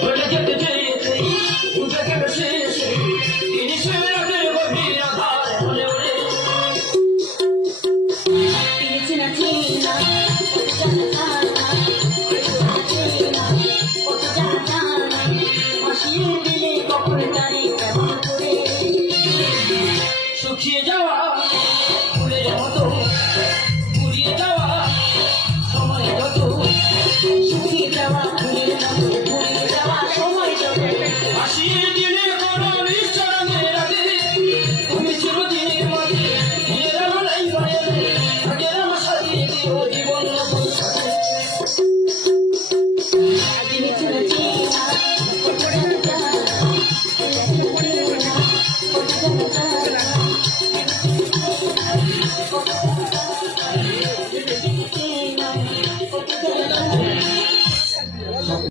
বলে যেতে যেতে উঠে গেল শেষে তিরিশের রাতের গভীর আধার মনে ওরে তিনি চেনা চেনা কত জানা হাসিয়ে দিলে কখন তারি কেমন করে শুকিয়ে যাওয়া ফুলের মতো পুড়িয়ে যাওয়া সময় যত শুকিয়ে যাওয়া ফুলের মতো ঘুরিয়ে যাওয়া সময় যত হাসিয়ে দিলে কোনো নিশ্চরণের রাতে তুমি চিরদিনের মাঝে নিজের মালাই বলে আগের আমার সাথে দিও জীবন নতুন সাথে তিনি